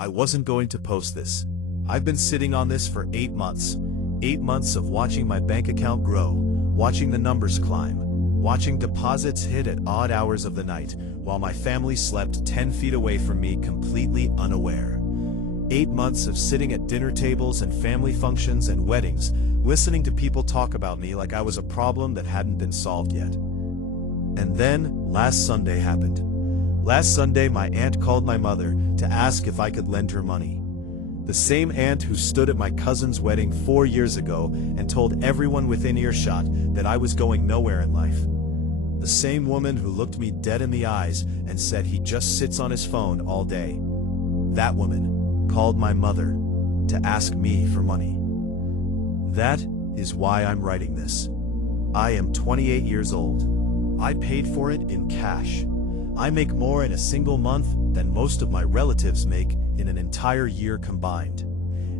I wasn't going to post this. I've been sitting on this for 8 months. 8 months of watching my bank account grow, watching the numbers climb, watching deposits hit at odd hours of the night, while my family slept 10 feet away from me completely unaware. 8 months of sitting at dinner tables and family functions and weddings, listening to people talk about me like I was a problem that hadn't been solved yet. And then, last Sunday happened. Last Sunday, my aunt called my mother to ask if I could lend her money. The same aunt who stood at my cousin's wedding 4 years ago and told everyone within earshot that I was going nowhere in life. The same woman who looked me dead in the eyes and said he just sits on his phone all day. That woman called my mother to ask me for money. That is why I'm writing this. I am 28 years old. I paid for it in cash. I make more in a single month than most of my relatives make in an entire year combined.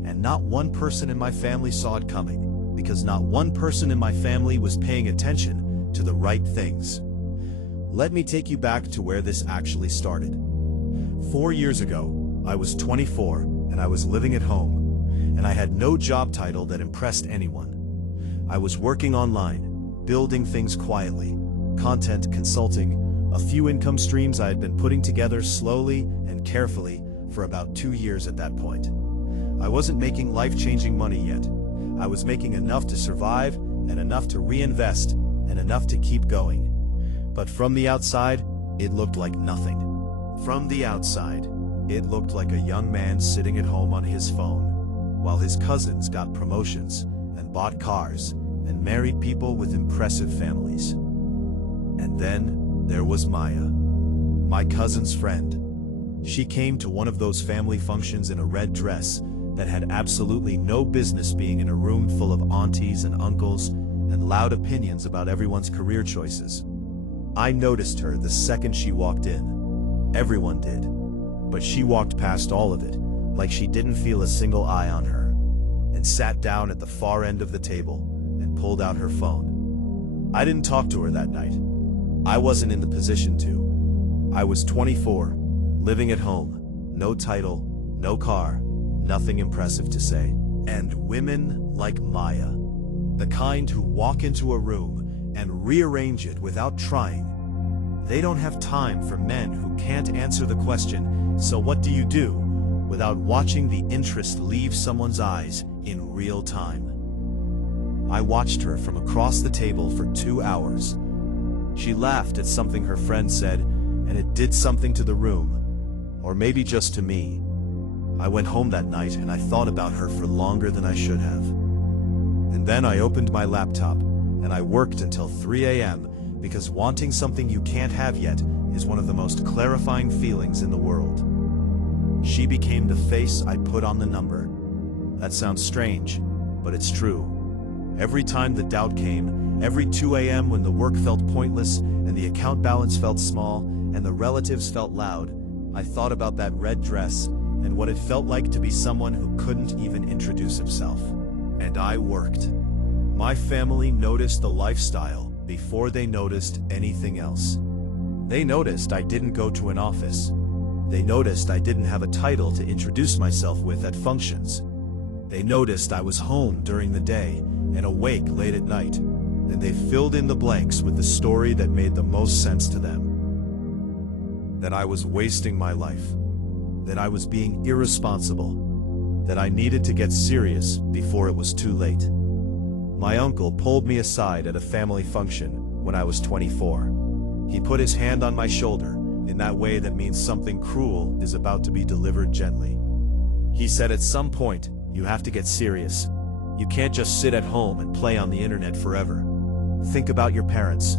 And not one person in my family saw it coming, because not one person in my family was paying attention to the right things. Let me take you back to where this actually started. 4 years ago, I was 24 and I was living at home, and I had no job title that impressed anyone. I was working online, building things quietly, content consulting, a few income streams I had been putting together slowly and carefully for about 2 years at that point. I wasn't making life-changing money yet. I was making enough to survive and enough to reinvest and enough to keep going. But from the outside, it looked like nothing. From the outside, it looked like a young man sitting at home on his phone, while his cousins got promotions and bought cars and married people with impressive families. And then there was Maya, my cousin's friend. She came to one of those family functions in a red dress that had absolutely no business being in a room full of aunties and uncles and loud opinions about everyone's career choices. I noticed her the second she walked in. Everyone did. But she walked past all of it, like she didn't feel a single eye on her, and sat down at the far end of the table and pulled out her phone. I didn't talk to her that night. I wasn't in the position to. I was 24, living at home, no title, no car, nothing impressive to say. And women like Maya, the kind who walk into a room and rearrange it without trying. They don't have time for men who can't answer the question, "So what do you do?" without watching the interest leave someone's eyes in real time. I watched her from across the table for 2 hours. She laughed at something her friend said, and it did something to the room, or maybe just to me. I went home that night and I thought about her for longer than I should have. And then I opened my laptop, and I worked until 3 a.m. because wanting something you can't have yet is one of the most clarifying feelings in the world. She became the face I put on the number. That sounds strange, but it's true. Every time the doubt came, every 2 a.m. when the work felt pointless and the account balance felt small and the relatives felt loud, I thought about that red dress and what it felt like to be someone who couldn't even introduce himself. And I worked. My family noticed the lifestyle before they noticed anything else. They noticed I didn't go to an office. They noticed I didn't have a title to introduce myself with at functions. They noticed I was home during the day and awake late at night, and they filled in the blanks with the story that made the most sense to them. That I was wasting my life. That I was being irresponsible. That I needed to get serious before it was too late. My uncle pulled me aside at a family function when I was 24. He put his hand on my shoulder in that way that means something cruel is about to be delivered gently. He said, "At some point, you have to get serious. You can't just sit at home and play on the internet forever. Think about your parents.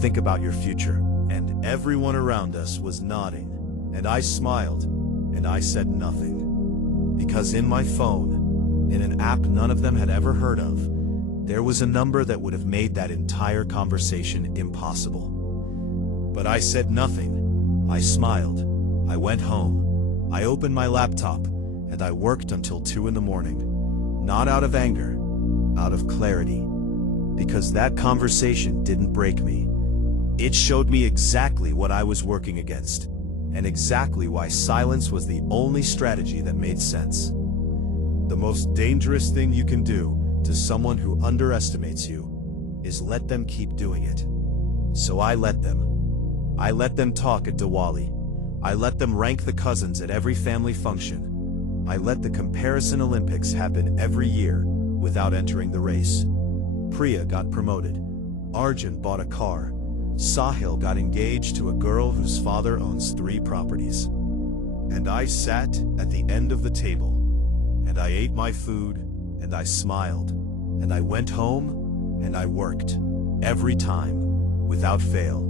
Think about your future." And everyone around us was nodding, and I smiled, and I said nothing. Because in my phone, in an app none of them had ever heard of, there was a number that would have made that entire conversation impossible. But I said nothing. I smiled. I went home. I opened my laptop, and I worked until 2 in the morning. Not out of anger, out of clarity. Because that conversation didn't break me. It showed me exactly what I was working against. and exactly why silence was the only strategy that made sense. The most dangerous thing you can do to someone who underestimates you is let them keep doing it. So I let them. I let them talk at Diwali. I let them rank the cousins at every family function. I let the comparison Olympics happen every year without entering the race. Priya got promoted. Arjun bought a car. Sahil got engaged to a girl whose father owns 3 properties. And I sat at the end of the table, and I ate my food, and I smiled, and I went home, and I worked, every time, without fail,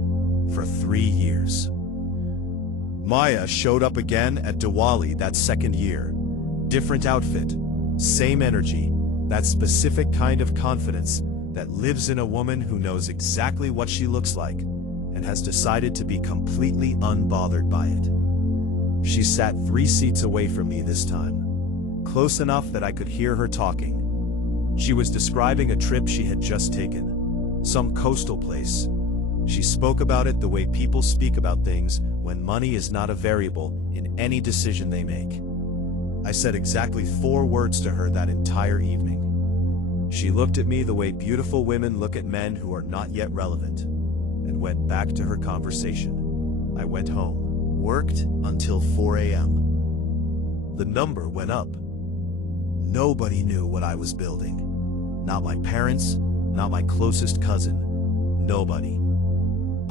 for 3 years. Maya showed up again at Diwali that second year. Different outfit, same energy, that specific kind of confidence that lives in a woman who knows exactly what she looks like and has decided to be completely unbothered by it. She sat 3 seats away from me this time, close enough that I could hear her talking. She was describing a trip she had just taken, some coastal place. She spoke about it the way people speak about things when money is not a variable in any decision they make. I said exactly 4 words to her that entire evening. She looked at me the way beautiful women look at men who are not yet relevant, and went back to her conversation. I went home, worked until 4 a.m. The number went up. Nobody knew what I was building. Not my parents, not my closest cousin, nobody.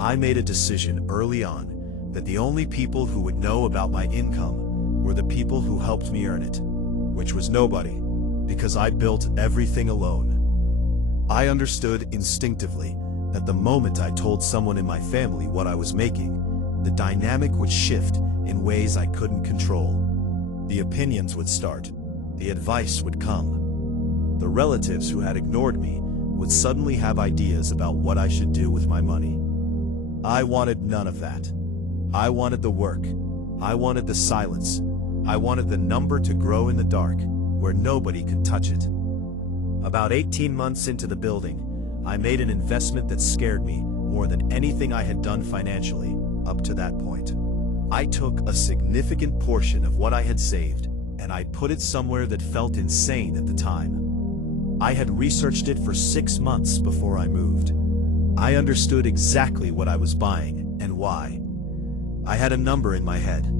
I made a decision early on that the only people who would know about my income were the people who helped me earn it, which was nobody, because I built everything alone. I understood instinctively that the moment I told someone in my family what I was making, the dynamic would shift in ways I couldn't control. The opinions would start. The advice would come. The relatives who had ignored me would suddenly have ideas about what I should do with my money. I wanted none of that. I wanted the work. I wanted the silence. I wanted the number to grow in the dark, where nobody could touch it. About 18 months into the building, I made an investment that scared me more than anything I had done financially up to that point. I took a significant portion of what I had saved, and I put it somewhere that felt insane at the time. I had researched it for 6 months before I moved. I understood exactly what I was buying and why. I had a number in my head,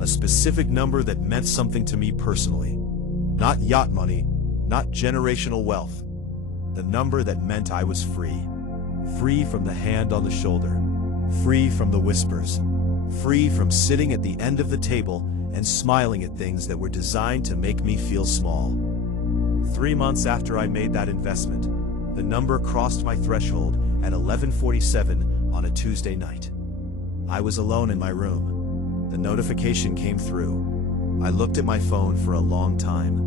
a specific number that meant something to me personally. Not yacht money, not generational wealth. The number that meant I was free. Free from the hand on the shoulder. Free from the whispers. Free from sitting at the end of the table and smiling at things that were designed to make me feel small. 3 months after I made that investment, the number crossed my threshold at 11:47 on a Tuesday night. I was alone in my room. The notification came through. I looked at my phone for a long time,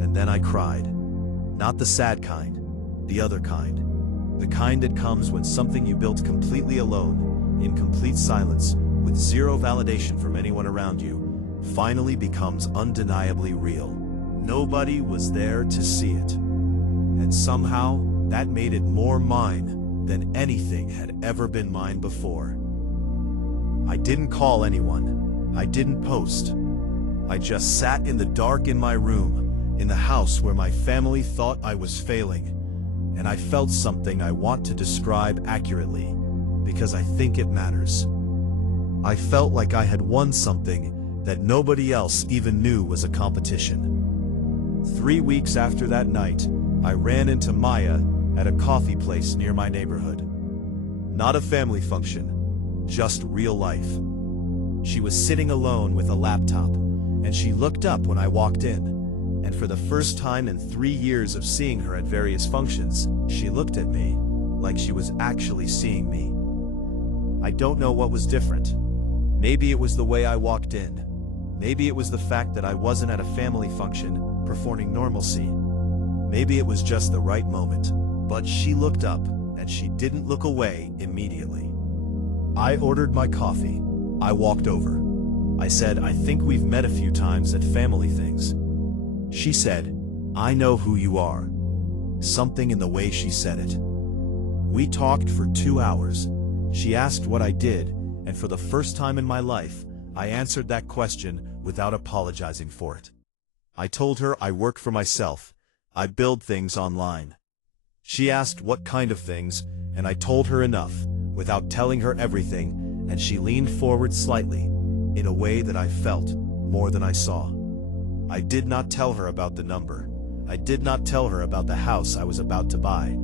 and then I cried. Not the sad kind, the other kind. The kind that comes when something you built completely alone, in complete silence, with zero validation from anyone around you, finally becomes undeniably real. Nobody was there to see it. And somehow, that made it more mine than anything had ever been mine before. I didn't call anyone. I didn't post. I just sat in the dark in my room, in the house where my family thought I was failing, and I felt something I want to describe accurately, because I think it matters. I felt like I had won something that nobody else even knew was a competition. 3 weeks after that night, I ran into Maya at a coffee place near my neighborhood. Not a family function, just real life. She was sitting alone with a laptop, and she looked up when I walked in, and for the first time in 3 years of seeing her at various functions, she looked at me like she was actually seeing me. I don't know what was different. Maybe it was the way I walked in. Maybe it was the fact that I wasn't at a family function performing normalcy. Maybe it was just the right moment. But she looked up, and she didn't look away immediately. I ordered my coffee. I walked over. I said, "I think we've met a few times at family things." She said, "I know who you are." Something in the way she said it. We talked for 2 hours. She asked what I did, and for the first time in my life, I answered that question without apologizing for it. I told her I work for myself. I build things online. She asked what kind of things, and I told her enough, without telling her everything, and she leaned forward slightly, in a way that I felt more than I saw. I did not tell her about the number. I did not tell her about the house I was about to buy.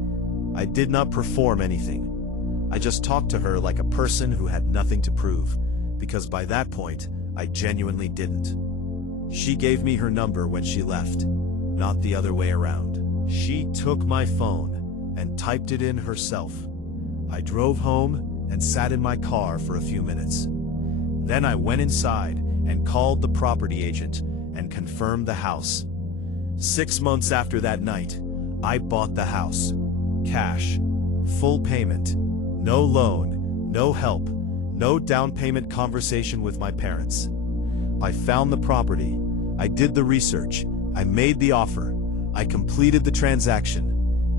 I did not perform anything. I just talked to her like a person who had nothing to prove, because by that point, I genuinely didn't. She gave me her number when she left, not the other way around. She took my phone and typed it in herself. I drove home and sat in my car for a few minutes. Then I went inside and called the property agent and confirmed the house. 6 months after that night, I bought the house. Cash. Full payment. No loan. No help. No down payment conversation with my parents. I found the property. I did the research. I made the offer. I completed the transaction.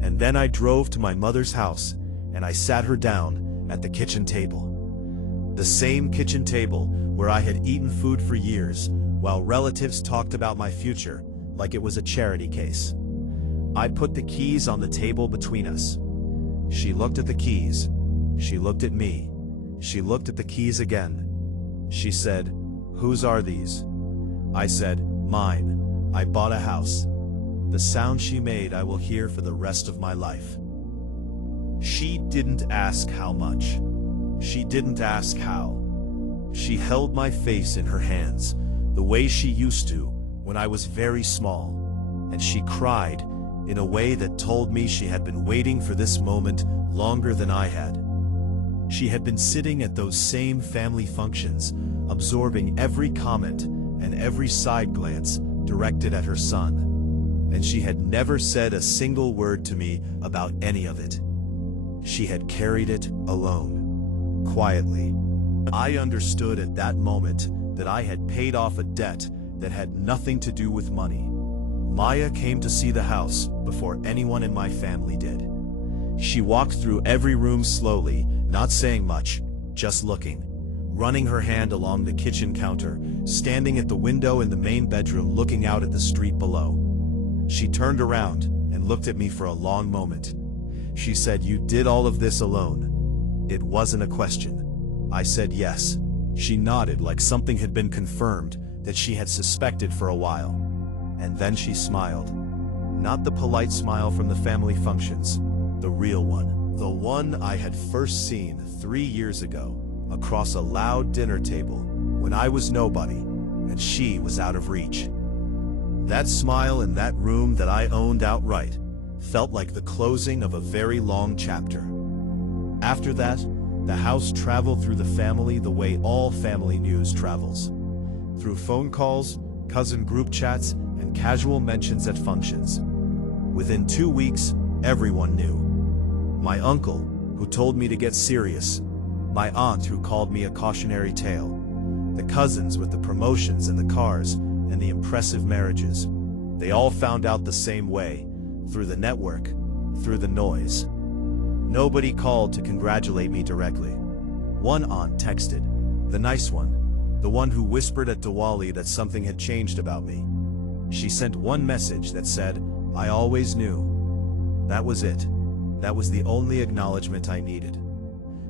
And then I drove to my mother's house and I sat her down at the kitchen table. The same kitchen table where I had eaten food for years while relatives talked about my future like it was a charity case. I put the keys on the table between us. She looked at the keys. She looked at me. She looked at the keys again. She said, "Whose are these?" I said, "Mine. I bought a house." The sound she made I will hear for the rest of my life. She didn't ask how much. She didn't ask how. She held my face in her hands, the way she used to when I was very small, and she cried in a way that told me she had been waiting for this moment longer than I had. She had been sitting at those same family functions, absorbing every comment and every side glance directed at her son, and she had never said a single word to me about any of it. She had carried it alone, quietly. I understood at that moment that I had paid off a debt that had nothing to do with money. Maya came to see the house before anyone in my family did. She walked through every room slowly, not saying much, just looking, running her hand along the kitchen counter, standing at the window in the main bedroom looking out at the street below. She turned around and looked at me for a long moment. She said, "You did all of this alone?" It wasn't a question. I said yes. She nodded like something had been confirmed that she had suspected for a while. And then she smiled. Not the polite smile from the family functions, the real one. The one I had first seen 3 years ago, across a loud dinner table, when I was nobody, and she was out of reach. That smile in that room that I owned outright felt like the closing of a very long chapter. After that, the house traveled through the family the way all family news travels. Through phone calls, cousin group chats, and casual mentions at functions. Within 2 weeks, everyone knew. My uncle, who told me to get serious. My aunt, who called me a cautionary tale. The cousins with the promotions and the cars and the impressive marriages. They all found out the same way, through the network, through the noise. Nobody called to congratulate me directly. One aunt texted, the nice one, the one who whispered at Diwali that something had changed about me. She sent one message that said, "I always knew." That was it. That was the only acknowledgement I needed.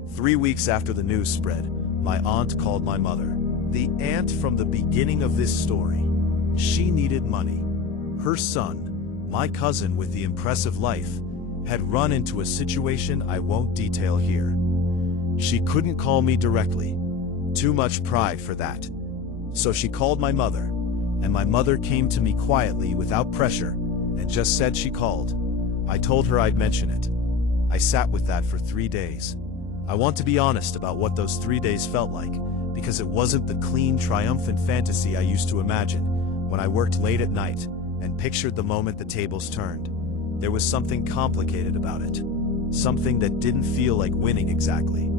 3 weeks after the news spread, my aunt called my mother. The aunt from the beginning of this story. She needed money. Her son, my cousin with the impressive life, had run into a situation I won't detail here. She couldn't call me directly. Too much pride for that. So she called my mother, and my mother came to me quietly without pressure and just said she called. I told her I'd mention it. I sat with that for 3 days. I want to be honest about what those 3 days felt like, because it wasn't the clean, triumphant fantasy I used to imagine when I worked late at night and pictured the moment the tables turned. There was something complicated about it. Something that didn't feel like winning exactly.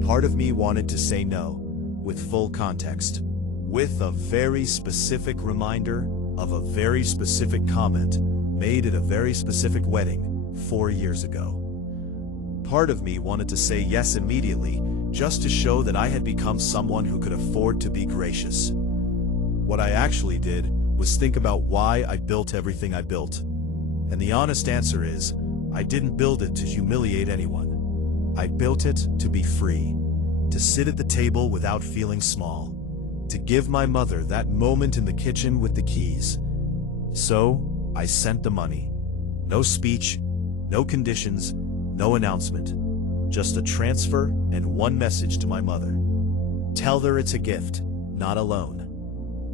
Part of me wanted to say no, with full context. With a very specific reminder of a very specific comment made at a very specific wedding 4 years ago. Part of me wanted to say yes immediately, just to show that I had become someone who could afford to be gracious. What I actually did was think about why I built everything I built. And the honest answer is, I didn't build it to humiliate anyone. I built it to be free, to sit at the table without feeling small, to give my mother that moment in the kitchen with the keys. So, I sent the money. No speech, no conditions, no announcement. Just a transfer and one message to my mother. Tell her it's a gift, not a loan.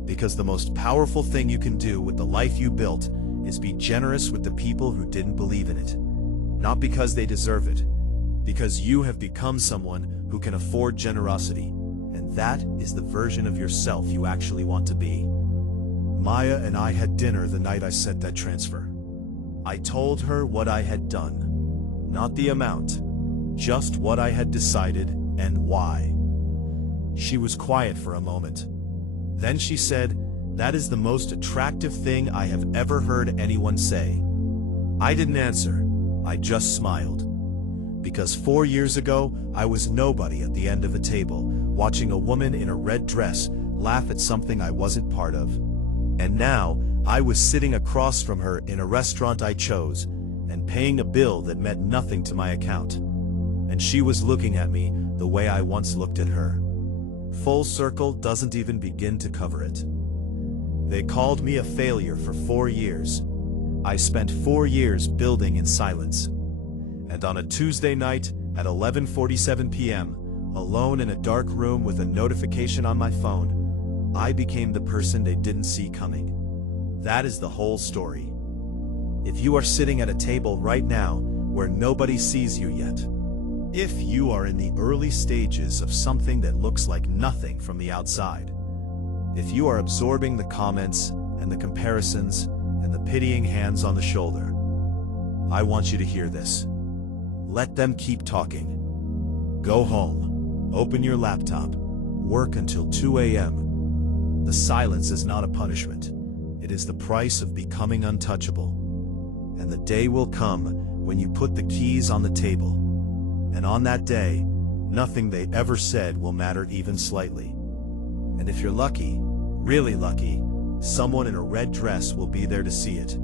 Because the most powerful thing you can do with the life you built is be generous with the people who didn't believe in it. Not because they deserve it, because you have become someone who can afford generosity, and that is the version of yourself you actually want to be. Maya and I had dinner the night I sent that transfer. I told her what I had done, not the amount, just what I had decided and why. She was quiet for a moment. Then she said, "That is the most attractive thing I have ever heard anyone say." I didn't answer, I just smiled. Because 4 years ago, I was nobody at the end of a table, watching a woman in a red dress laugh at something I wasn't part of. And now, I was sitting across from her in a restaurant I chose, and paying a bill that meant nothing to my account. And she was looking at me the way I once looked at her. Full circle doesn't even begin to cover it. They called me a failure for 4 years. I spent 4 years building in silence. And on a Tuesday night at 11:47 p.m., alone in a dark room with a notification on my phone, I became the person they didn't see coming. That is the whole story. If you are sitting at a table right now where nobody sees you yet, if you are in the early stages of something that looks like nothing from the outside, if you are absorbing the comments and the comparisons and the pitying hands on the shoulder, I want you to hear this. Let them keep talking. Go home, open your laptop, work until 2 a.m. The silence is not a punishment. It is the price of becoming untouchable. And the day will come when you put the keys on the table. And on that day, nothing they ever said will matter even slightly. And if you're lucky, really lucky, someone in a red dress will be there to see it.